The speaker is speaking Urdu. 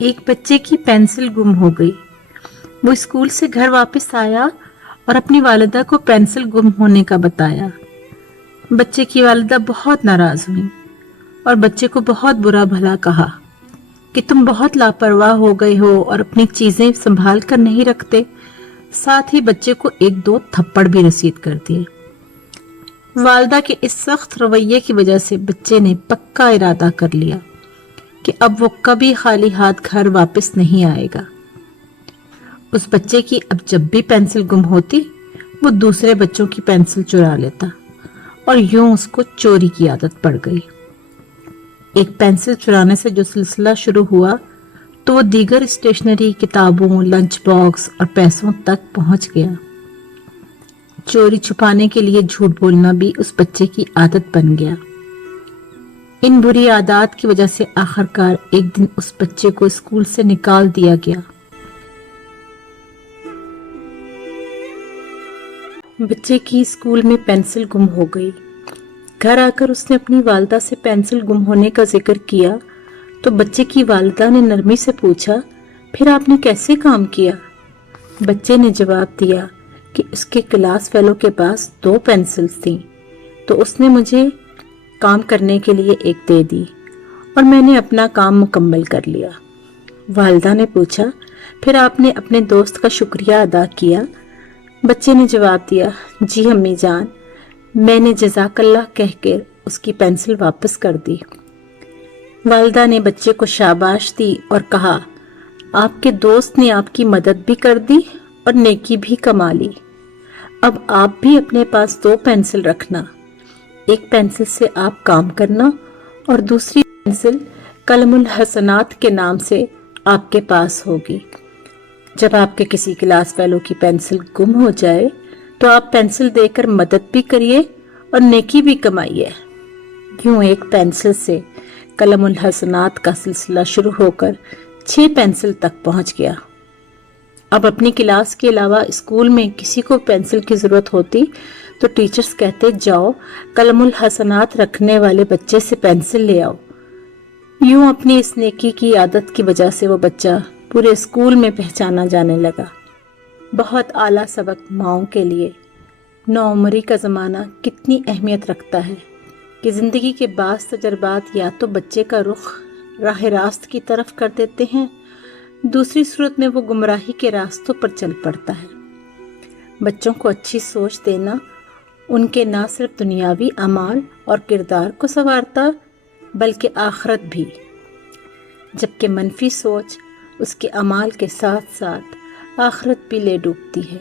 ایک بچے کی پینسل گم ہو گئی۔ وہ اسکول سے گھر واپس آیا اور اپنی والدہ کو پینسل گم ہونے کا بتایا۔ بچے کی والدہ بہت ناراض ہوئی اور بچے کو بہت برا بھلا کہا کہ تم بہت لاپرواہ ہو گئے ہو اور اپنی چیزیں سنبھال کر نہیں رکھتے۔ ساتھ ہی بچے کو 1-2 تھپڑ بھی رسید کر دیے۔ والدہ کے اس سخت رویے کی وجہ سے بچے نے پکا ارادہ کر لیا کہ اب وہ کبھی خالی ہاتھ گھر واپس نہیں آئے گا۔ اس بچے کی اب جب بھی پینسل گم ہوتی، وہ دوسرے بچوں کی پینسل چرا لیتا اور یوں اس کو چوری کی عادت پڑ گئی۔ ایک پینسل چرانے سے جو سلسلہ شروع ہوا تو وہ دیگر اسٹیشنری، کتابوں، لنچ باکس اور پیسوں تک پہنچ گیا۔ چوری چھپانے کے لیے جھوٹ بولنا بھی اس بچے کی عادت بن گیا۔ ان بری عادات کی وجہ سے آخرکار ایک دن اس بچے کو اسکول سے نکال دیا گیا۔ بچے کی اسکول میں پینسل گم ہو گئی۔ گھر آ کر اس نے اپنی والدہ سے پینسل گم ہونے کا ذکر کیا تو بچے کی والدہ نے نرمی سے پوچھا، پھر آپ نے کیسے کام کیا؟ بچے نے جواب دیا کہ اس کے کلاس فیلو کے پاس 2 پینسلز تھیں تو اس نے مجھے کام کرنے کے لیے 1 دے دی اور میں نے اپنا کام مکمل کر لیا۔ والدہ نے پوچھا، پھر آپ نے اپنے دوست کا شکریہ ادا کیا؟ بچے نے جواب دیا، جی امی جان، میں نے جزاک اللہ کہہ کر اس کی پینسل واپس کر دی۔ والدہ نے بچے کو شاباش دی اور کہا، آپ کے دوست نے آپ کی مدد بھی کر دی اور نیکی بھی کما لی۔ اب آپ بھی اپنے پاس 2 پینسل رکھنا، ایک پینسل سے آپ کام کرنا اور دوسری پینسل قلم الحسنات کے نام سے آپ کے پاس ہوگی۔ جب آپ کے کسی کلاس فیلو کی پینسل گم ہو جائے تو آپ پینسل دے کر مدد بھی کریے اور نیکی بھی کمائیے۔ یوں ایک پینسل سے قلم الحسنات کا سلسلہ شروع ہو کر 6 پینسل تک پہنچ گیا۔ اب اپنی کلاس کے علاوہ اسکول میں کسی کو پینسل کی ضرورت ہوتی تو ٹیچرز کہتے، جاؤ قلم الحسنات رکھنے والے بچے سے پینسل لے آؤ۔ یوں اپنی اس نیکی کی عادت کی وجہ سے وہ بچہ پورے اسکول میں پہچانا جانے لگا۔ بہت اعلیٰ سبق ماؤں کے لیے نوعمری کا زمانہ کتنی اہمیت رکھتا ہے کہ زندگی کے بعض تجربات یا تو بچے کا رخ راہ راست کی طرف کر دیتے ہیں، دوسری صورت میں وہ گمراہی کے راستوں پر چل پڑتا ہے۔ بچوں کو اچھی سوچ دینا ان کے نہ صرف دنیاوی اعمال اور کردار کو سنوارتا بلکہ آخرت بھی، جبکہ منفی سوچ اس کے اعمال کے ساتھ ساتھ آخرت بھی لے ڈوبتی ہے۔